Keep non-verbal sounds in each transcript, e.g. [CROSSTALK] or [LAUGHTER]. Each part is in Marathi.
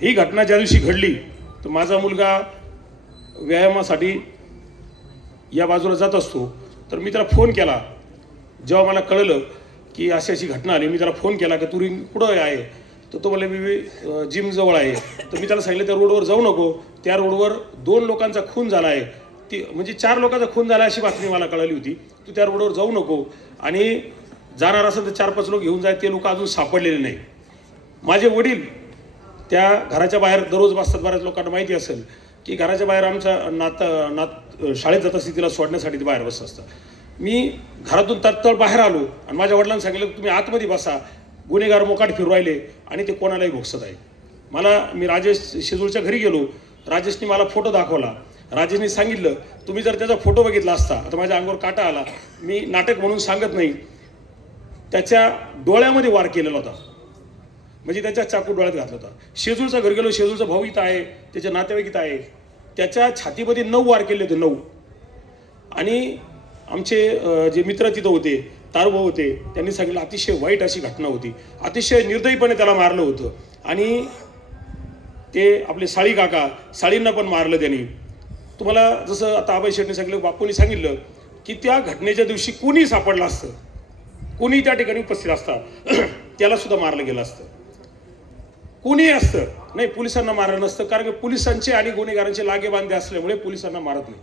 ही घटना ज्या दिवशी घडली तर माझा मुलगा व्यायामासाठी या बाजूला जात असतो. तर मी त्याला फोन केला. जेव्हा मला कळलं की अशी अशी घटना आली मी त्याला फोन केला की तू रिंग कुठं आहे? तर तो मला मी जिमजवळ आहे. तर मी त्याला सांगितलं त्या रोडवर जाऊ नको. त्या रोडवर दोन लोकांचा खून झाला आहे. ती म्हणजे चार लोकांचा खून झाला अशी बातमी मला कळाली होती. तू त्या रोडवर जाऊ नको आणि जाणार असेल तर चार पाच लोक घेऊन जाय ते लोक अजून सापडलेले नाही. माझे वडील त्या घराच्या बाहेर दररोज बसतात बऱ्याच लोकांना माहिती असेल की घराच्या बाहेर आमचा नात नात शाळेत जात असते तिला सोडण्यासाठी ती बाहेर बसत असतं मी घरातून तत्तळ बाहेर आलो आणि माझ्या वडिलांना सांगितलं की तुम्ही आतमध्ये बसा गुन्हेगार मोकाट फिरू राहिले आणि ते कोणालाही भोगसत आहे. मला मी राजेश शेजूळच्या घरी गेलो राजेशने मला फोटो दाखवला. राजेशने सांगितलं तुम्ही जर त्याचा फोटो बघितला असता आता माझ्या अंगावर काटा आला मी नाटक म्हणून सांगत नाही त्याच्या डोळ्यामध्ये वार केलेला होता. म्हणजे त्याच्या चाकू डोळ्यात घातला होता. शेजूळचं घर गेलो शेजूळचा भाऊ इथं आहे त्याचे नातेवाईक इथं आहे. त्याच्या छातीमध्ये नऊ वार केले होते नऊ. आणि आमचे जे मित्र तिथं होते तारभाऊ होते त्यांनी सांगितलं अतिशय वाईट अशी घटना होती. अतिशय निर्दयीपणे त्याला मारलं होतं. आणि ते आपले साळी काका साळींना पण मारलं त्यांनी. तुम्हाला जसं आता अभय शेटने सांगितलं बापूंनी सांगितलं की त्या घटनेच्या दिवशी कोणी सापडलं असतं? कोणी त्या ठिकाणी उपस्थित असतं? [CLEARS THROAT] त्याला सुद्धा मारलं गेलं असतं. कोणी असतं? नाही पोलिसांना मारलं नसतं कारण की पोलिसांचे आणि गुन्हेगारांचे लागे बांधे असल्यामुळे पोलिसांना मारत नाही.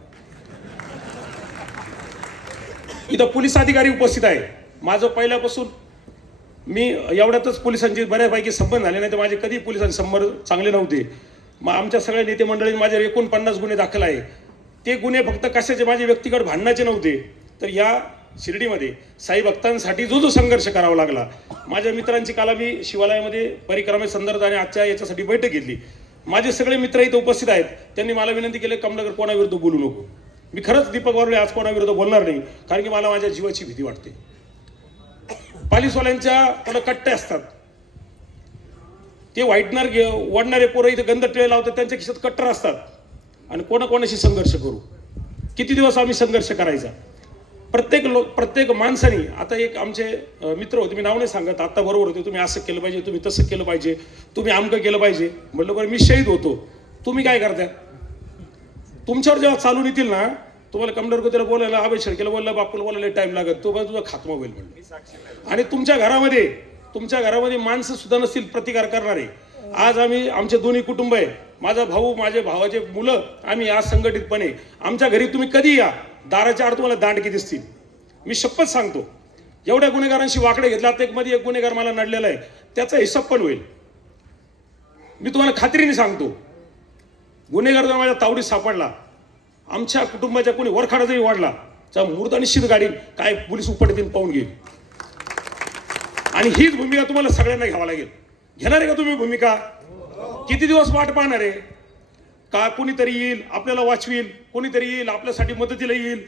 इथं पोलीस अधिकारी उपस्थित आहे. माझं पहिल्यापासून मी एवढ्यातच पोलिसांचे बऱ्यापैकी संबंध झाले नाही तर माझे कधी पोलिसांचे संबंध चांगले नव्हते. मग आमच्या सगळ्या नेते मंडळी माझे एकोणपन्नास गुन्हे दाखल आहे. ते गुन्हे फक्त कशाचे? माझे व्यक्तिगत भांडणाचे नव्हते. तर या शिर्डीमध्ये साई भक्तांसाठी जो जो संघर्ष करावा लागला. माझ्या मित्रांची काल मी शिवालयामध्ये परिक्रमे संदर्भात आणि आजच्या याच्यासाठी बैठक घेतली. माझे सगळे मित्र इथं उपस्थित आहेत. त्यांनी मला विनंती केली कमलाकर कोणाविरुद्ध बोलू नको. मी खरंच दीपक वरळे आज कोणाविरुद्ध बोलणार नाही कारण की मला माझ्या जीवाची भीती वाटते. पालिसवाल्यांच्या थोडं कट्टे असतात. ते वाईटणार घे ओढणारे पोरं इथं गंध टिळे लावतात त्यांच्या खिशात कट्टर असतात. आणि कोणाकोणाशी संघर्ष करू? किती दिवस आम्ही संघर्ष करायचा? प्रत्येक लोक प्रत्येक माणसाने आता एक आमचे मित्र होते मी नाव नाही सांगत आता बरोबर होते तुम्ही असं केलं पाहिजे तुम्ही तसं केलं पाहिजे तुम्ही आमकं केलं पाहिजे. म्हटलं बरं मी शहीद होतो. तुम्ही काय करताय? तुमच्यावर जेव्हा चालून येतील ना तुम्हाला कमडर त्याला बोलायला अभय शेळकेला बोलायला बापूला बोलायला टाइम लागत तो बघ तुझा खात मोबाईल म्हणलं. आणि तुमच्या घरामध्ये तुमच्या घरामध्ये माणसं सुद्धा नसतील प्रतिकार करणारे. आज आम्ही आमचे दोन्ही कुटुंब आहे. माझा भाऊ माझे भावाचे मुलं आम्ही आज संघटितपणे. आमच्या घरी तुम्ही कधी या? दाराच्या आड तुम्हाला दांडकी दिसतील? मी शपथ सांगतो. एवढ्या गुन्हेगारांशी वाकडे घेतला आता एक मध्ये एक गुन्हेगार मला नडलेला आहे. त्याचा हिशोब पण होईल. मी तुम्हाला खात्रीने सांगतो. गुन्हेगार जर माझ्या तावडीत सापडला आमच्या कुटुंबाच्या कोणी वरखाडा जरी वाढला त्या मूर्त निश्चित गाडी काय पोलीस उपटतील पाहून घेईल. आणि हीच भूमिका तुम्हाला सगळ्यांना घ्यावा लागेल. घेणार आहे का तुम्ही भूमिका? किती दिवस वाट पाहणार आहे? का कोणीतरी येईल आपल्याला वाचवील कोणीतरी येईल आपल्यासाठी मदतीला येईल.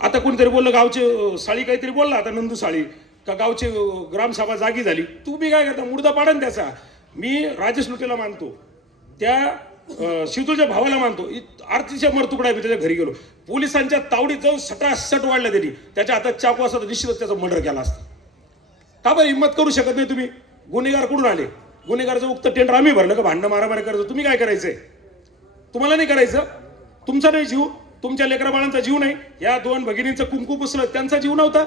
आता कोणीतरी बोललं गावचे साळी काहीतरी बोलला आता नंदू साळी का गावचे ग्रामसभा जागी झाली. तुम्ही काय करता मुर्दा पाडा त्याचा. मी राजेश लुटेला मानतो. त्या अं, शिवतूच्या भावाला मानतो. इत- आरतीच्या मरतुकडा मी त्याच्या घरी गेलो. पोलिसांच्या तावडीत जाऊन सटासट वाढल्या त्यांनी. त्याच्या हातात चाकू असता तर निश्चितच त्याचा मर्डर केला असता. का बरं हिंमत करू शकत नाही तुम्ही? गुन्हेगार कुठून आले? गुन्हेगारचं उक्त टेंडर आम्ही भरलं का? भांडणं मारामारी करायचं? तुम्ही काय करायचंय? तुम्हाला नाही करायचं. तुमचा नाही जीव तुमच्या लेकरा बाळांचा जीव नाही. या दोन भगिनींचं कुंकू पुसलं त्यांचा जीव नव्हता.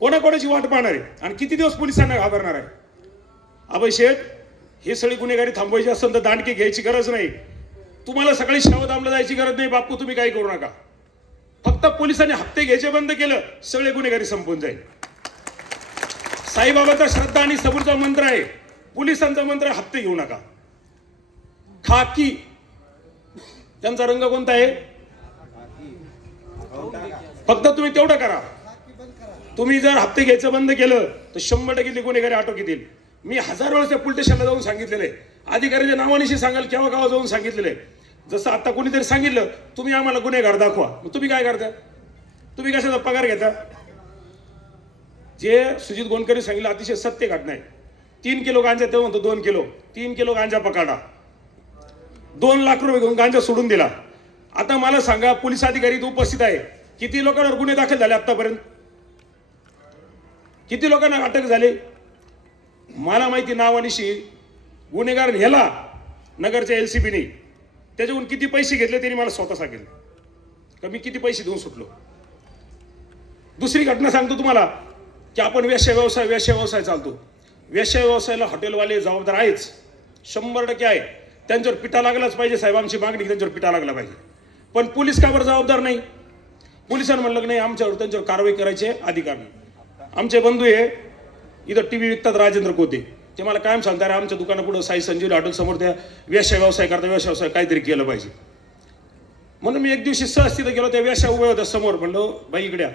कोणाकोणाची वाट पाहणार आहे? आणि किती दिवस पोलिसांना घाबरणार आहे? अभय शेठ हे सगळी गुन्हेगारी थांबवायची असेल तर दांडकी घ्यायची गरज नाही. तुम्हाला सकाळी शावदामला जायची गरज नाही बापू तुम्ही काही करू नका. फक्त पोलिसांनी हप्ते घ्यायचे बंद केलं सगळे गुन्हेगारी संपून जाईल. साईबाबाचा श्रद्धा आणि सबूरचा मंत्र आहे पोलिसांचा मंत्र आहे, हप्ते घेऊ नका. खाकी त्यांचा रंग कोणता आहे? फक्त तुम्ही तेवढं करा. तुम्ही जर हप्ते घ्यायचं बंद केलं तर शंभर टक्के ते गुन्हेगारी आटोक येतील मी हजार वेळेस त्या पोलीस स्टेशनला जाऊन सांगितलेलं आहे. अधिकाऱ्याच्या नावानिशी सांगाल केव्हा गावा जाऊन सांगितलेलं आहे. जसं आता कोणीतरी सांगितलं तुम्ही आम्हाला गुन्हेगार दाखवा. मग तुम्ही काय करता? तुम्ही कशाचा पगार घेता? जे सुजित गोंडकरी सांगितलं अतिशय सत्य घटना आहे. तीन किलो गांजा तेव्हा म्हणतो दोन किलो. तीन किलो गांजा पकडा. दोन लाख रुपये घेऊन गांजा सोडून दिला. आता मला सांगा पोलीस अधिकारी इथं उपस्थित आहे. किती लोकांवर गुन्हे दाखल झाले आतापर्यंत? किती लोकांना अटक झाले? मला माहिती नावानिशी गुन्हेगार ह्याला नगरच्या एल सी बीने त्याच्याकडून किती पैसे घेतले त्यांनी मला स्वतः सांगेल का मी किती पैसे देऊन सुटलो? दुसरी घटना सांगतो तुम्हाला की आपण व्यवसाय व्यवसाय व्यवसाय व्यवसाय चालतो. व्यवसाय व्यवसायाला हॉटेलवाले जबाबदार आहेच. शंभर टक्के आहे. त्यांच्यावर पिटा लागलाच पाहिजे साहेबांची मागणी त्यांच्यावर पिटा लागला पाहिजे. पण पोलीस का बरं जबाबदार नाही? पोलिसांनी म्हणलं नाही आमच्यावर त्यांच्यावर कारवाई करायचे अधिकार नाही. आमचे बंधू आहे इथं टी व्ही विकतात राजेंद्र कोते. ते मला कायम सांगता "अरे, आमच्या दुकानापुढं साई संजीवली हॉटेल समोर त्या व्यवसाय व्यवसाय करता व्यवसाय व्यवसाय काहीतरी केलं पाहिजे. म्हणून मी एक दिवशी सहज तिथं गेलो त्या व्यवसाय उभ्या होत्या समोर. म्हणलं बाई इकड्या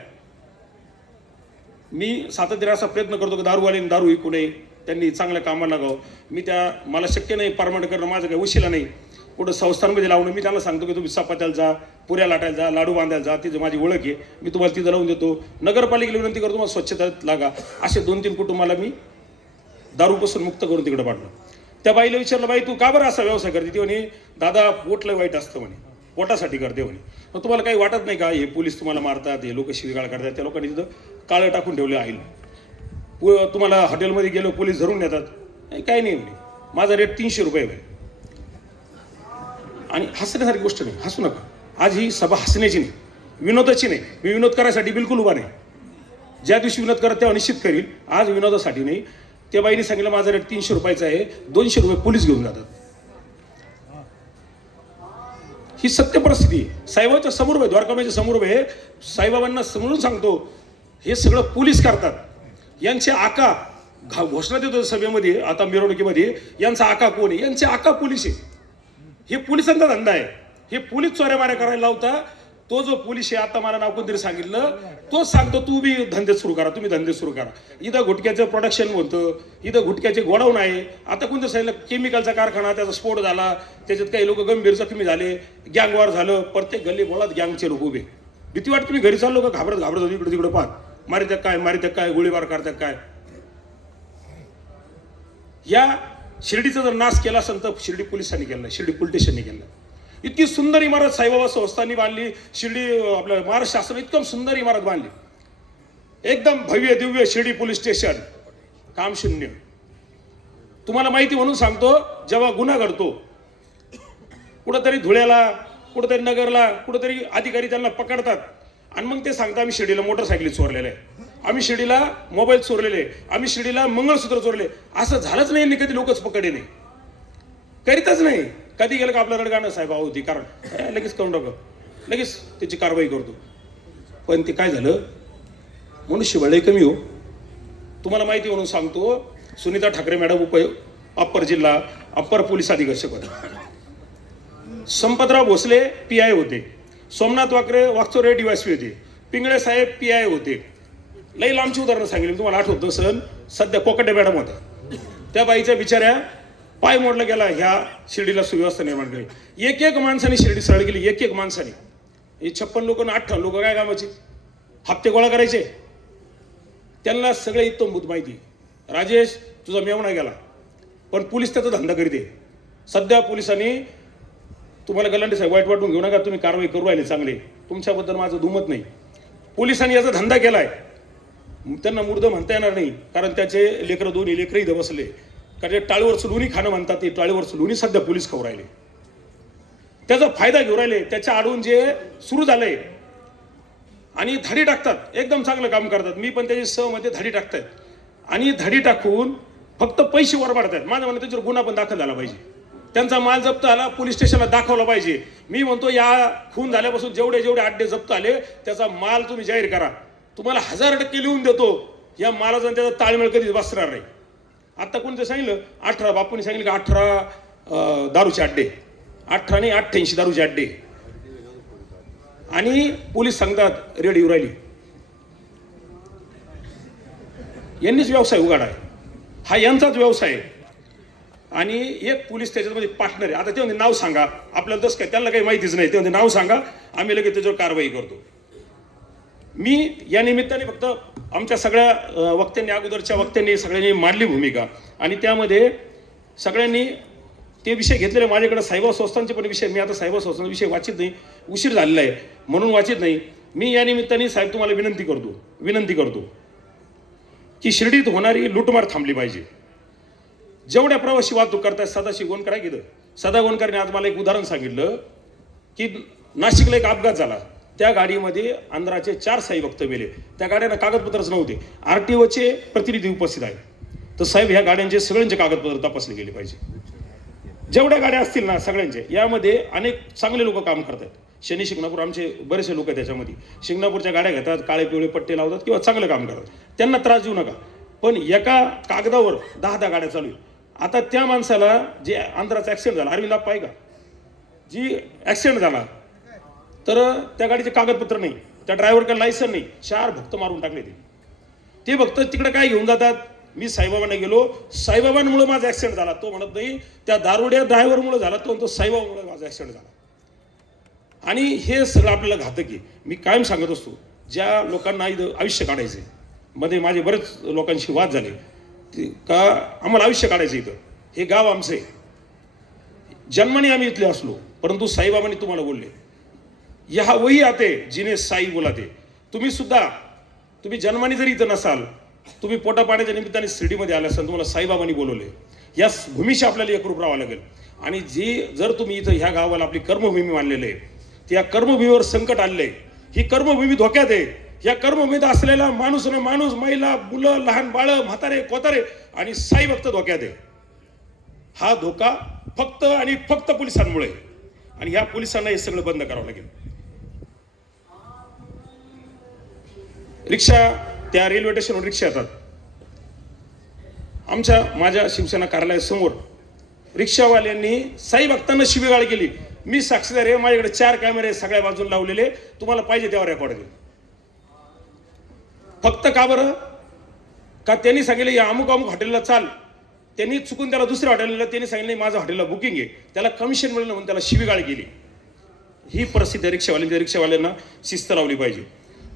मी सातत्याने असा प्रयत्न करतो की दारूवाल्याने दारू विकू नये. त्यांनी चांगल्या कामाला लागावं. मी त्या मला शक्य नाही परमानंट करणं माझं काही उशिला नाही. कुठं संस्थांमध्ये लावणं मी त्यांना सांगतो की तुम्ही चपात्याला जा पुऱ्या लाटायला जा लाडू बांधायला जा तिथं माझी ओळख आहे. मी तुम्हाला तिथं लावून देतो. नगरपालिकेला विनंती करतो मला स्वच्छता लागा. असे दोन तीन कुटुंबाला मी दारूपासून मुक्त करून तिकडे पाडलं त्या बाईला विचारलं बाई तू का बरं असा व्यवसाय करते? ती म्हणे दादा पोटलं वाईट असतं म्हणे. पोटासाठी करते म्हणे. मग तुम्हाला काही वाटत नाही का? हे पोलीस तुम्हाला मारतात हे लोक शिवीगाळ करतात. त्या लोकांनी तिथं काळं टाकून ठेवलं आहे तुम्हाला हॉटेलमध्ये गेलो पोलीस धरून नेतात. काही नाही म्हणे. माझा रेट तीनशे रुपये आहे. आणि हसण्यासारखी गोष्ट नाही. हसू नका. आज ही सभा हसण्याची नाही. विनोदाची नाही. मी विनोद करायसाठी बिलकुल उभा नाही. ज्या दिवशी विनोद करत तेव्हा निश्चित करील. आज विनोदासाठी नाही. त्या बाईने सांगितलं माझा रेट तीनशे रुपयाचा आहे. दोनशे रुपये पोलीस घेऊन जातात. ही सत्य परिस्थिती साईबाबाच्या समोर आहे. द्वारकामाच्या समोर आहे. साईबाबांना समजून सांगतो हे सगळं पोलीस करतात. यांचे आका घा- घोषणा देतो सभेमध्ये आता मिरवणुकीमध्ये यांचा आका कोण आहे? यांचे आका पोलीस आहे. हे पोलिसांचा धंदा आहे. हे पोलीस चोऱ्या माऱ्या करायला लावता तो जो पोलीस आहे आता मला नाव कोणतरी सांगितलं तोच सांगतो तू बी धंदे सुरू करा तुम्ही धंदे सुरू करा. इथं घुटक्याचं प्रोडक्शन होतं इथं घुटक्याचे गोडाऊन आहे. आता कोणतं सांगितलं केमिकलचा कारखाना त्याचा स्फोट झाला त्याच्यात काही लोक गंभीर जखमी झाले गँगवार झालं प्रत्येक गल्ली बोळात गँगचे लोक उभे. भीती वाटत तुम्ही घरी चाललो का? घाबरत घाबरत होती इकडे तिकडे पाहत. मारित्या काय मारित्या काय गोळीबार करतात काय? या शिर्डीचा जर नाश केला असेल तर शिर्डी पोलिसांनी केला शिर्डी पोलीस स्टेशनने केला. इतकी सुंदर इमारत साईबाबा संस्थांनी बांधली शिर्डी आपलं महाराष्ट्र शासन इतकं सुंदर इमारत बांधली. एकदम भव्य दिव्य शिर्डी पोलीस स्टेशन काम शून्य. तुम्हाला माहिती म्हणून सांगतो जेव्हा गुन्हा घडतो कुठंतरी धुळ्याला कुठंतरी नगरला कुठंतरी अधिकारी त्यांना पकडतात. आणि मग ते सांगतात आम्ही शिर्डीला मोटरसायकली चोरलेलं आहे. आम्ही शिर्डीला मोबाईल चोरलेले आहे. आम्ही शिर्डीला मंगळसूत्र चोरले असं झालंच नाही यांनी कधी लोकच पकडे नाही करीतच नाही. कधी गेलं का आपलं रडगाणं? साहेब होती कारण. लगेच करून टाक. लगेच त्याची कारवाई करतो. पण ते काय झालं? मनुष्यबळ लई कमी हो. तुम्हाला माहिती म्हणून सांगतो सुनीता ठाकरे मॅडम उप अप्पर जिल्हा अप्पर पोलीस अधीक्षक होता. संपतराव भोसले पी आय होते. सोमनाथ वाकरे वागचोरे डीवायसी होते. पिंगळे साहेब पी आय होते. लई लांबची उदाहरणं सांगितली तुम्हाला आठवतं सण सध्या कोकटे मॅडम होत्या. त्या बाईच्या बिचाऱ्या पाय मोडला गेला ह्या शिर्डीला सुव्यवस्था निर्माण केली. एक एक माणसाने शिर्डी सरळ गेली एक एक माणसाने. हे छप्पन लोक आणि अठ्ठावन्न लोक काय कामाचे? हप्ते गोळा करायचे. त्यांना सगळे इत्तमभूत माहिती. राजेश तुझा मेवणा गेला. पण पोलीस त्याचा धंदा करते सध्या पोलिसांनी तुम्हाला गलांडे साहेब वाईट वाटून घेऊ नका तुम्ही कारवाई करू राहिले चांगले. तुमच्याबद्दल माझं दुमत नाही. पोलिसांनी याचा धंदा केलाय. त्यांना मुर्द म्हणता येणार नाही कारण त्याचे लेकरं दोन्ही लेकरं इथं बसले कारण टाळीवरचं लोणी खाणं म्हणतात ते टाळीवरचं लोणी सध्या पोलीस खाऊ राहिले. त्याचा फायदा घेऊ राहिले त्याच्या आडून जे सुरू झालंय. आणि धाडी टाकतात एकदम चांगलं काम करतात. मी पण त्याची सहमध्ये धाडी टाकतात आणि धाडी टाकून फक्त पैसे वर पाडतात माझं म्हणणं त्याच्यावर गुन्हा पण दाखल झाला पाहिजे. त्यांचा माल जप्त आला पोलीस स्टेशनला दाखवला पाहिजे. मी म्हणतो या खून झाल्यापासून जेवढे जेवढे अड्डे जप्त आले त्याचा माल तुम्ही जाहीर करा. तुम्हाला हजार टक्के लिहून देतो या मालाचा त्याचा ताळमेळ कधीच बसणार नाही. आत्ता कोणतं सांगितलं? अठरा बापूने सांगितलं की अठरा दारूचे अड्डे. अठरा नाही अठ्ठ्याऐंशी दारूचे अड्डे. आणि पोलीस सांगतात रेड येऊ राहिली. यांनीच व्यवसाय उघाडा आहे. हा यांचाच व्यवसाय आहे. आणि एक पोलीस त्याच्यामध्ये पार्टनर आहे आता ते म्हणजे नाव सांगा. आपल्याला तसं काय त्यांना काही माहितीच नाही. ते म्हणजे नाव सांगा. आम्ही लगेच त्याच्यावर कारवाई करतो. मी या निमित्ताने फक्त आमच्या सगळ्या वक्त्यांनी अगोदरच्या वक्त्यांनी सगळ्यांनी मांडली भूमिका. आणि त्यामध्ये सगळ्यांनी ते विषय घेतलेले माझ्याकडे सायबर संस्थांचे पण विषय मी आता सायबर संस्थांचा विषय वाचित नाही. उशीर झालेला आहे. म्हणून वाचित नाही. मी या निमित्ताने साहेब तुम्हाला विनंती करतो विनंती करतो की शिर्डीत होणारी लुटमार थांबली पाहिजे. जेवढ्या प्रवासी वाहतूक करतायत सदाशिव कोण करा की सदा गोंडकरने आज मला एक उदाहरण सांगितलं की नाशिकला एक अपघात झाला. त्या गाडीमध्ये आंध्राचे चार साई भक्त मेले त्या गाड्यांना कागदपत्रच नव्हते. आर टी ओचे प्रतिनिधी उपस्थित आहेत. तर साहेब ह्या गाड्यांचे सगळ्यांचे कागदपत्र तपासले गेले पाहिजे. जेवढ्या गाड्या असतील ना सगळ्यांचे यामध्ये अनेक चांगले लोक काम करतात शनी शिंगणापूर आमचे बरेचसे लोक आहेत त्याच्यामध्ये. शिंगणापूरच्या गाड्या घेतात काळे पिवळे पट्टे लावतात किंवा चांगलं काम करतात. त्यांना त्रास देऊ नका. पण एका कागदावर दहा दहा गाड्या चालू आहेत. आता त्या माणसाला जे आंध्राचा ॲक्सिडेंट झाला अरविंद आप्पा आहे का? जी ॲक्सिडेंट झाला तर त्या गाडीचे कागदपत्र नाही त्या ड्रायव्हरकडे लायसन नाही चार भक्त मारून टाकले ते. ते भक्त तिकडे काय घेऊन जातात? मी साईबाबांना गेलो साईबाबांमुळे माझा ॲक्सिडेंट झाला. तो म्हणत नाही त्या दारुड्या ड्रायव्हरमुळे झाला तो म्हणतो साईबाबामुळे माझा ॲक्सिडेंट झाला. आणि हे सगळं आपल्याला घातक आहे. मी कायम सांगत असतो ज्या लोकांना इथं आयुष्य काढायचं आहे मध्ये माझे बरेच लोकांशी वाद झाले. का आम्हाला आयुष्य काढायचं इथं? हे गाव आमचं आहे. जन्माने आम्ही इथले असलो परंतु साईबाबांनी तुम्हाला बोलले या वही आते जिने साई बोलाते. तुम्ही सुद्धा तुम्ही जन्माने जरी इथं नसाल तुम्ही पोटा पाण्याच्या निमित्ताने शिर्डीमध्ये आले असाल तुम्हाला साईबाबांनी बोलवले. या भूमीशी आपल्याला एकरूप राहावं लागेल. आणि जी जर तुम्ही इथं ह्या गावाला आपली कर्मभूमी मानलेली आहे त्या कर्मभूमीवर संकट आणले ही कर्मभूमी धोक्यात आहे. या कर्मभूमीत असलेला माणूस न माणूस महिला मुलं लहान बाळं म्हातारे कोतारे आणि साई भक्त धोक्यात आहे. हा धोका फक्त आणि फक्त पोलिसांमुळे आणि ह्या पोलिसांना हे सगळं बंद करावं लागेल. रिक्षा त्या रेल्वे स्टेशनवर रिक्षा येतात. आमच्या माझ्या शिवसेना कार्यालयासमोर रिक्षावाल्यांनी साई भक्तांना शिवीगाळ केली. मी साक्षीदार आहे माझ्याकडे चार कॅमेरे सगळ्या बाजूला लावलेले. तुम्हाला पाहिजे तेव्हा रेकॉर्ड केलं फक्त का बरं? का त्यांनी सांगितलं या अमुक अमुक हॉटेलला चाल. त्यांनी चुकून त्याला दुसऱ्या हॉटेलला त्यांनी सांगितलं माझं हॉटेलला बुकिंग आहे. त्याला कमिशन मिळलं म्हणून त्याला शिवीगाळ केली. ही परिस्थिती रिक्षावाल्यांच्या रिक्षावाल्यांना शिस्त लावली पाहिजे.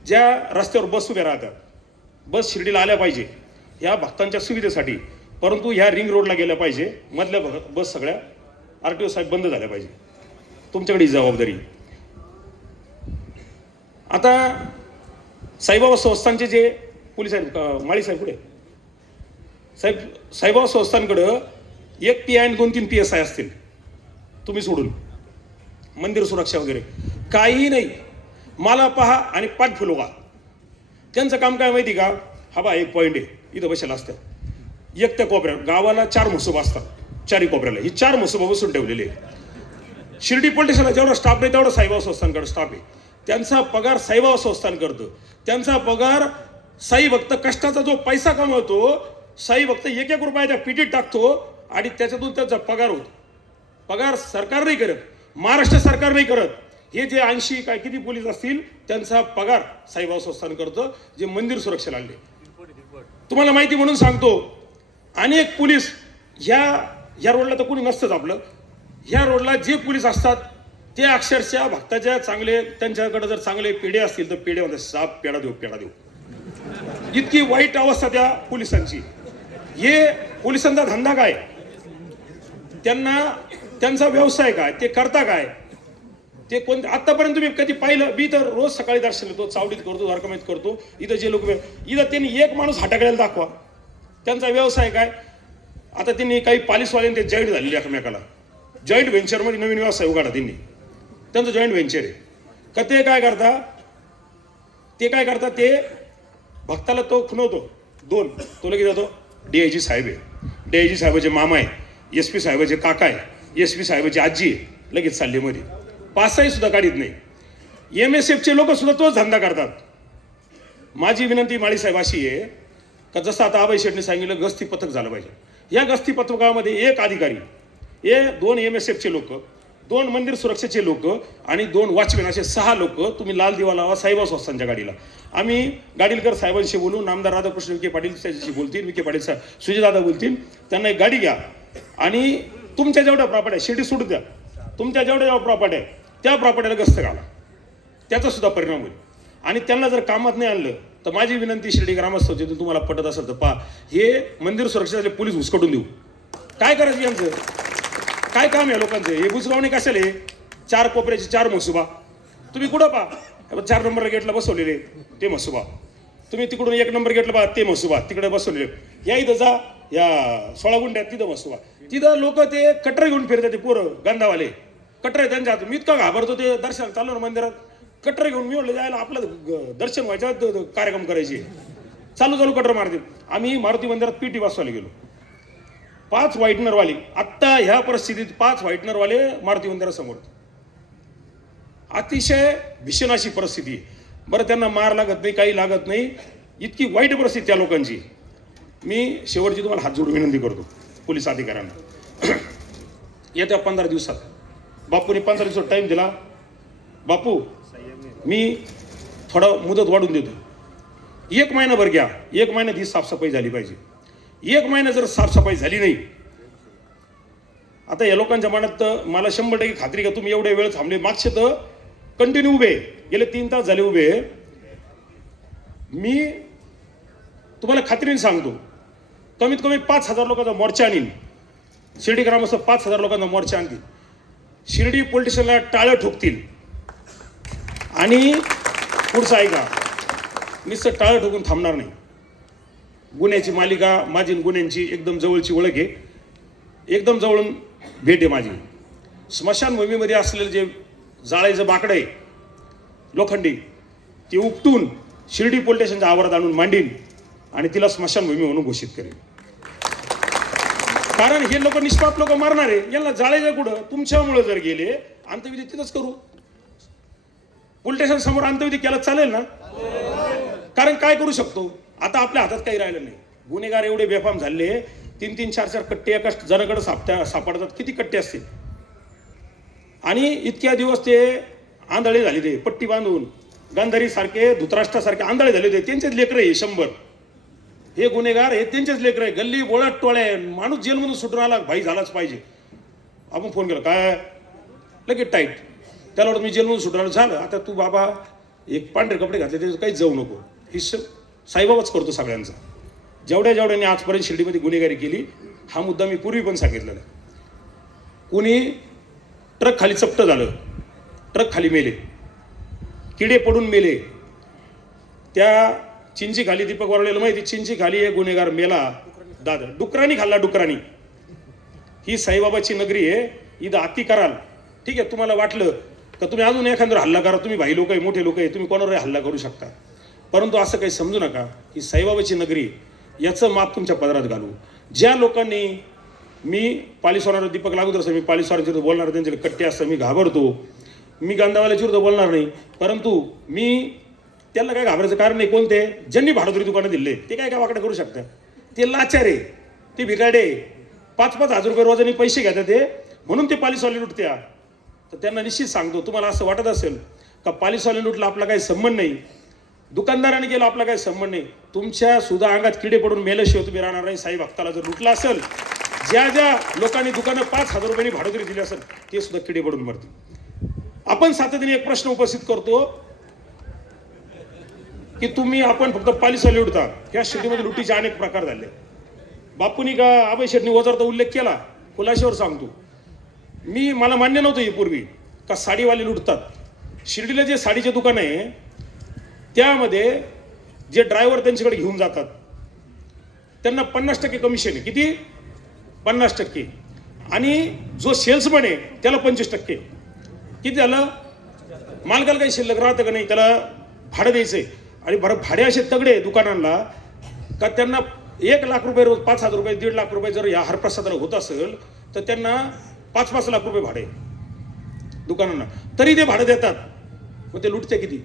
ज्या रस्त्यावर बस उभ्या राहतात बस शिर्डीला आल्या पाहिजे या भक्तांच्या सुविधेसाठी. परंतु ह्या रिंग रोडला गेल्या पाहिजे मधल्या भ- बस सगळ्या आर टी ओ साहेब बंद झाल्या पाहिजे. तुमच्याकडे ही जबाबदारी. आता साईबाबा संस्थानचे जे पोलीस आहेत माळी साहेब पुढे साहेब साईबाबा संस्थानकडं एक पी आय आणि दोन तीन पी एस आय असतील तुम्ही सोडून. मंदिर सुरक्षा वगैरे. काहीही नाही. मला पहा आणि पाठ फुलवा. त्यांचं काम काय माहिती का? हा बा एक पॉईंट आहे. इथं बसायला असतं. एक त्या कोपऱ्याला गावाला चार म्हसोबा असतात. चारी कोपऱ्याला. ही चार म्हसोबा बसून ठेवलेले आहे शिर्डी स्टेशनला जेवढा स्टाफ आहे तेवढा साईबाबा संस्थानकडे स्टाफ आहे. त्यांचा पगार साईबाबा संस्थान करतं. त्यांचा पगार साई भक्त कष्टाचा जो पैसा कमवतो साई भक्त एक एक रुपयाच्या पिटीत टाकतो आणि त्याच्यातून त्याचा पगार होतो. पगार सरकार नाही करत महाराष्ट्र सरकार नाही करत. हे जे ऐंशी काय किती पोलीस असतील त्यांचा पगार साईबाबा संस्थान करतं जे मंदिर सुरक्षेला आणले. तुम्हाला माहिती म्हणून सांगतो अनेक पोलीस ह्या ह्या रोडला तर कोणी नसतंच आपलं. ह्या रोडला जे पोलीस असतात ते अक्षरशः भक्ताच्या चांगले त्यांच्याकडे जर चांगले पेढे असतील तर पेढे म्हणतात साप पेढा देऊ पेढा देऊ. इतकी वाईट अवस्था त्या पोलिसांची. हे पोलिसांचा धंदा काय? त्यांना त्यांचा व्यवसाय काय? ते करता काय? ते कोण आतापर्यंत तुम्ही कधी पाहिलं? मी तर रोज सकाळी दर्शन येतो चावडीत करतो द्वारकामात करतो. इथं जे लोक इथं त्यांनी एक माणूस हाटाकड्याला दाखवा. त्यांचा व्यवसाय काय? आता त्यांनी काही पालिसवाल्यांनी ते जॉईंट झालेले एकमेकाला. जॉईंट व्हेंचरमध्ये नवीन व्यवसाय उघडा त्यांनी. त्यांचं जॉईंट व्हेंचर आहे. का ते काय करता? ते काय करतात ते भक्ताला तो खुणवतो. दोन. तो लगेच जातो डी आय जी साहेब आहे. डी आय जी साहेबाचे मामा आहे. एस पी साहेबाचे काका आहे. एस पी साहेबाची आजी आहे. लगेच चालली मध्ये पाचही सुद्धा काढीत नाही. एम एस एफचे लोक सुद्धा तोच धंदा करतात. माझी विनंती माळीसाहेब अशी आहे का जसं आता आबाई शेटने सांगितलं गस्ती पथक झालं पाहिजे. या गस्ती पथकामध्ये एक अधिकारी हे दोन एम एस एफचे लोक दोन मंदिर सुरक्षेचे लोक आणि दोन वॉचमॅन असे सहा लोक तुम्ही लाल दिवा लावा साहेबा संस्थांच्या गाडीला. आम्ही गाडीलकर साहेबांशी बोलू नामदार राधाकृष्ण विखे पाटील त्याच्याशी बोलतील विखे पाटील साहेब सुजयदादा बोलतील. त्यांना एक गाडी घ्या आणि तुमच्या जेवढ्या प्रॉपर्टी आहे शेती सोडू द्या. तुमच्या जेवढ्या जेवढ्या प्रॉपर्टी आहे त्या प्रॉपर्टीला गस्त घाला. त्याचा सुद्धा परिणाम होईल. आणि त्यांना जर कामात नाही आणलं तर माझी विनंती शिर्डी ग्रामस्थांची तुम्हाला पटत असेल तर पहा हे मंदिर सुरक्षेचे पोलीस हुसकटून देऊ. काय करायचं यांचं? काय काम आहे लोकांचं? हे बुजगावणी कशाला? आहे चार कोपऱ्याचे चार मसुबा तुम्ही कुठं पहा? चार नंबर गेटला बसवलेले ते मसुबा तुम्ही तिकडून एक नंबर गेटला पहा ते मसुबा तिकडे बसवलेले या इथं जा या सोळा गुंड्यात तिथं मसुबा तिथं लोक ते कटर घेऊन फिरतात ते पोरं गंधावाले. कटर आहे त्यांच्या हातून. मी इतका घाबरतो ते दर्शन चालू ना मंदिरात. कटर घेऊन मी जायला आपलं दर्शन व्हायच्या कार्यक्रम करायचे. चालू चालू कटर मारतील. आम्ही मारुती मंदिरात पीटी बसवायला गेलो. पाच व्हाईटनरवाले आत्ता ह्या परिस्थितीत पाच व्हाईटनरवाले मारुती मंदिरासमोर अतिशय भीषण अशी परिस्थिती आहे. बरं त्यांना मार लागत नाही काही लागत नाही. इतकी वाईट परिस्थिती त्या लोकांची. मी शेवटची तुम्हाला हात जोडून विनंती करतो पोलीस अधिकाऱ्यांना. [CLEARS THROAT] येत्या पंधरा दिवसात. बापूने पंधरा दिवसात टाईम दिला. बापू मी थोडं मुदत वाढून देतो. एक महिनाभर घ्या. एक महिन्यात ही साफसफाई झाली पाहिजे. एक महिना जर साफसफाई झाली नाही आता या लोकांच्या मनात मला शंभर टक्के खात्री का तुम्ही एवढे वेळ थांबले? मागचे तर कंटिन्यू उभे गेले तीन तास झाले उभे मी तुम्हाला खात्रीने सांगतो कमीत कमी पाच हजार लोकांचा मोर्चा आणीन. शिर्डी ग्रामस्थ पाच हजार लोकांचा मोर्चा आणतील. शिर्डी पोलिटिशियनला टाळं ठोकतील. आणि पुढचं ऐका नुसतं टाळं ठोकून थांबणार नाही. गुन्ह्याची मालिका माझी गुन्ह्यांची एकदम जवळची ओळख आहे. एकदम जवळून भेट आहे माझी. स्मशानभूमीमध्ये असलेलं जे जाळायचं बाकडं आहे लोखंडी ते उपटून शिर्डी पोलीस स्टेशनच्या आवारात आणून मांडीन आणि तिला स्मशानभूमी म्हणून घोषित करेन. कारण हे लोक निष्पाप लोक मारणार आहे यांना जाळायचं कुठं? तुमच्यामुळे जर गेले अंत्यविधी तिथंच करू. पोलीस स्टेशन समोर अंत्यविधी केला चालेल ना? कारण काय करू शकतो? आता आपल्या हातात काही राहिलं नाही. गुन्हेगार एवढे बेफाम झाले तीन तीन चार चार कट्टे एका जणाकडे सापट्या सापडतात. किती कट्टे असतील? आणि इतक्या दिवस ते आंधळे झाले ते पट्टी बांधून. गांधारी सारखे धुतराष्ट्रासारखे आंधळे झाले होते. त्यांचेच लेकरं आहे शंभर. हे गुन्हेगार हे त्यांचेच लेकरं आहे. गल्ली बोळात टोळ्या माणूस जेलमधून सुटून आला भाई झालाच पाहिजे. आपण फोन केला काय? लगेच टाईट. त्याला वाटतं मी जेलमधून सुटून आलो. झालं. आता तू बाबा एक पांढरे कपडे घातले त्याचं काहीच जाऊ नको. ही स- साईबाबाच करतो सगळ्यांचा. जेवढ्या जेवढ्याने आजपर्यंत शिर्डीमध्ये गुन्हेगारी केली हा मुद्दा मी पूर्वी पण सांगितलेला आहे. कोणी ट्रक खाली चपट झालं ट्रक खाली मेले किडे पडून मेले त्या चिंची खाली दीपक वरवलेलं माहिती चिंची खाली एक गुन्हेगार मेला दादा डुकरानी खाल्ला डुकरानी. ही साईबाबाची नगरी आहे इथं अति कराल. ठीक आहे तुम्हाला वाटलं का तुम्ही अजून एखाद्यावर हल्ला करा तुम्ही भाई लोक आहे मोठे लोक आहे तुम्ही कोणावरही हल्ला करू शकता? परंतु असं काही समजू नका की साईबाबाची नगरी याचं माप तुमच्या पदरात घालू. ज्या लोकांनी मी पालिसवारावर दीपक लागू असं मी पालिसवारांच्या विरुद्ध बोलणार त्यांच्याकडे कट्टे असं मी घाबरतो. मी गांधावाल्याच्या विरुद्ध बोलणार नाही. परंतु मी त्यांना काय घाबरायचं कारण नाही कोणते? ज्यांनी भाडोदरी दुकानं दिले ते काय काय वाकडं करू शकतात? ते लाचार आहे ते भिगाडे पाच पाच हजार रुपये रोजाने पैसे घेतात ते. म्हणून ते पालिसवाले लुटत्या. तर त्यांना निश्चित सांगतो तुम्हाला असं वाटत असेल का पालिसवाले लुटला आपला काही संबंध नाही? दुकानदाराने गेला आपला काही संबंध नाही. तुमच्या सुद्धा अंगात किडे पडून मेल्याशिवाय तुम्ही राहणार नाही साई भक्ताला जर लुटला असेल ज्या ज्या लोकांनी दुकानं पाच हजार रुपयांनी भाडोतरी दिली असेल ते सुद्धा किडे पडून मरतील. आपण सातत्याने एक प्रश्न उपस्थित करतो की तुम्ही आपण फक्त पालिसा लुटता. या शेतीमध्ये लुटीचे अनेक प्रकार झाले. बापूनी का अभय शेटनी वजारचा उल्लेख केला? खुलाशावर सांगतो. मी मला मान्य नव्हतं ही पूर्वी का साडीवाले लुटतात. शिर्डीला जे साडीचे दुकान आहे त्यामध्ये जे ड्रायव्हर त्यांच्याकडे घेऊन जातात त्यांना पन्नास टक्के कमिशन आहे. किती? पन्नास टक्के. आणि जो सेल्समन आहे त्याला पंचवीस टक्के. किती झालं? मालकाला काही शिल्लक राहतं का नाही त्याला भाडं द्यायचं आहे आणि बरं भाडे असे तगडे दुकानांना का त्यांना एक लाख रुपये रोज पाच हजार रुपये दीड लाख रुपये जर या हरप्रसादाला होत असेल तर त्यांना पाच पाच लाख रुपये भाडे दुकानांना. तरी ते भाडं देतात. मग ते लुटते किती?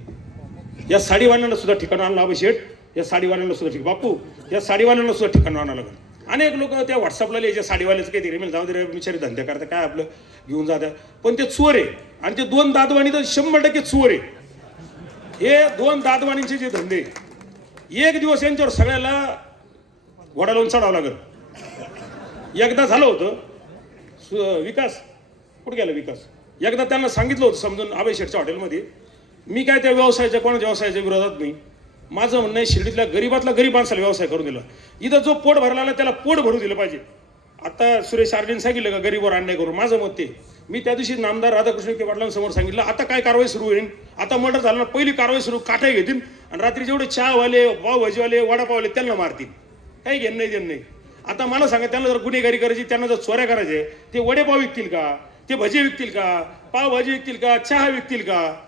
या साडीवाल्यांना सुद्धा ठिकाण आणलं अभय शेठ. या साडीवाल्यांना सुद्धा ठिकाण. बापू या साडीवाल्यांना सुद्धा ठिकाण आणावं लागेल. अनेक लोक त्या व्हॉट्सअपला लिहायचे साडीवाल्याचं काही तरी जाऊ दे रे बिचारी धंदे करता काय आपलं? घेऊन जात्या पण ते चोर आहे. आणि ते दोन दादवाणी तर शंभर टक्के चोर आहे. हे दोन दादवाणींचे जे धंदे एक दिवस यांच्यावर सगळ्याला घोडा लावून चढावं लागल. एकदा झालं होतं सु- विकास कुठे गेला विकास? एकदा त्यांना सांगितलं होतं समजून अभय हॉटेलमध्ये मी काय त्या व्यवसायाच्या कोणाच्या व्यवसायाच्या विरोधात नाही. माझं म्हणणं आहे शिर्डीतल्या गरीबातला गरीब माणसाला व्यवसाय करून दिला. इथं जो पोट भरला आला त्याला पोट भरू दिलं पाहिजे. आता सुरेश आर्डीने सांगितलं का गरीबवर अन्याय करून. माझं मत ते. मी त्या दिवशी नामदार राधाकृष्ण के पाटलांसमोर सांगितलं आता काय कारवाई सुरू होईल? आता मर्डर झालं ना पहिली कारवाई सुरू काठाई घेतील आणि रात्री जेवढे चहावाले पावभाजीवाले वडापावले त्यांना मारतील. काही घेणं नाही देणं नाही. आता मला सांगा त्यांना जर गुन्हेगारी करायची त्यांना जर चोऱ्या करायचे ते वडेपाव विकतील का? ते भजी विकतील का? पावभाजी विकतील का? चहा विकतील का?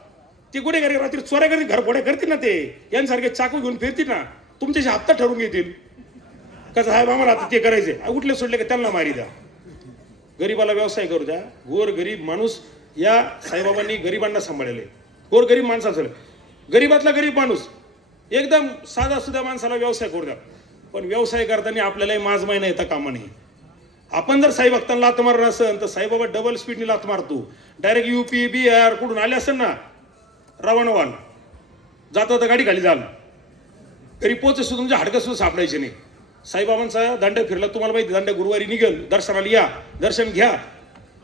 ते गुन्हेगारी रात्री चोऱ्या करतील घरफोड्या करतील ना ते. यांसारखे चाकू घेऊन फिरतील ना तुमच्याशी हप्ता ठरवून घेतील. का साहेब आम्हाला आता ते करायचे उठले सोडले का त्यांना मारी द्या. गरीबाला व्यवसाय करू द्या. गोर गरीब माणूस या साईबाबांनी गरिबांना सांभाळले गोर गरीब माणसाचं गरीबातला गरीब माणूस एकदम साधा सुद्धा माणसाला व्यवसाय करू द्या. पण व्यवसाय करताना आपल्यालाही माझ महिना येता कामा नाही. आपण जर साई भक्तांना लात मारणार असेल तर साईबाबा डबल स्पीडने लात मारतो. डायरेक्ट युपी बिहार कुठून आले असेल ना रवानवाल जाता होता गाडी खाली जाल घरी पोच सुद्धा तुमच्या हाडकं सुद्धा सापडायचे नाही. साईबाबांचा दांड फिरला तुम्हाला माहिती दांड गुरुवारी निघेल. दर्शनाला या दर्शन घ्या.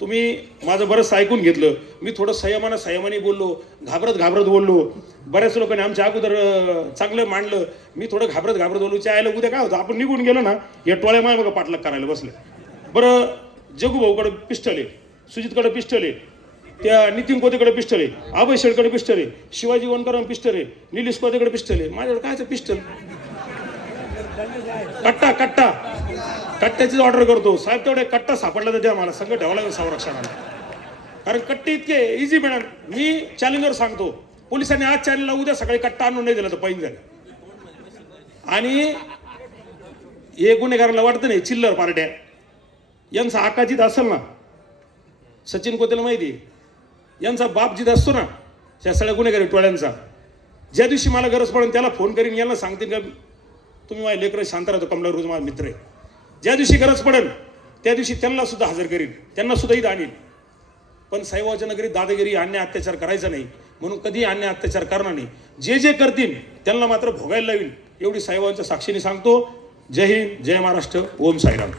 तुम्ही माझं बरंच ऐकून घेतलं. मी थोडं संयमानं संयमाने बोललो घाबरत घाबरत बोललो. बऱ्याच लोकांनी आमच्या अगोदर चांगलं मांडलं. मी थोडं घाबरत घाबरत बोललो चायला उद्या काय होतं? आपण निघून गेलो ना या टोळ्या माय बघा पाठलाग करायला बसलं. बरं जगू भाऊकडं पिस्टल आहे सुजितकडं पिस्टल आहे. त्या नितीन कोतेकडे पिस्टल आहे अभय शेळकडे पिस्टल आहे शिवाजी वनकराम पिस्टल आहे निलेश कोतेकडे पिस्टल आहे. माझ्याकडे कायचं पिस्टल? कट्टा कट्टा. कट्ट्याचीच ऑर्डर करतो. साहेब तेवढे कट्टा सापडला तर द्या मला. संघ ठेवा लागेल संरक्षणाला. कारण कट्टे इतके इझी मिळणार मी चॅलेंजवर सांगतो. पोलिसांनी आज चॅलेंजला उद्या सकाळी कट्टा आणून नाही दिला तर पैन झालं. आणि हे गुन्हेगारांना वाटतं नाही चिल्लर पार्ट्या. यांचा आकाजित असेल ना सचिन कोतेला माहिती आहे. यांचा बाप जिथ असतो ना त्या सगळ्या गुन्हेगारी टोळ्यांचा. ज्या दिवशी मला गरज पडेल त्याला फोन करीन यांना सांगतील का तुम्ही माझ्या लेकरं शांत राहतो कमला रोज माझा मित्र आहे. ज्या दिवशी गरज पडेल त्या दिवशी त्यांना सुद्धा हजर करीन त्यांना सुद्धा इथं आणीन. पण साईबाबाच्या नगरीत दादागिरी अन्य अत्याचार करायचा नाही. म्हणून कधी अन्य अत्याचार करणार नाही. जे जे करतील त्यांना मात्र भोगायला लावील एवढी साईबाबांच्या साक्षीने सांगतो. जय हिंद जय महाराष्ट्र ओम साईराम.